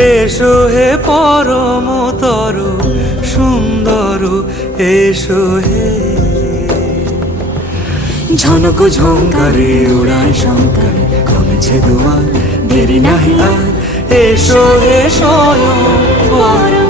এসো হে পরম তরু সুন্দর এসো হে। ঝনক ঝঙ্কারে উড়ায় শঙ্কার কমেছে দুয়ার দেরি নাহি আর। এসো হে স্বয়ং পরম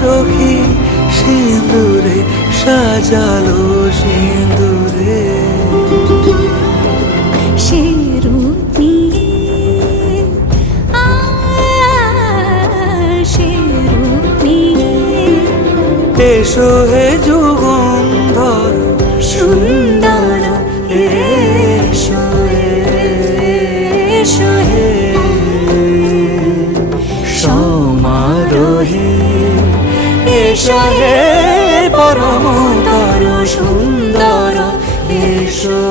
সখী সিঁদুরে সাজালো সিঁদুরে এসো হে যুগন্ধর সুন্দর এসো এসো হে। সমারোহে। এসো হে পরমতর সুন্দর এসো।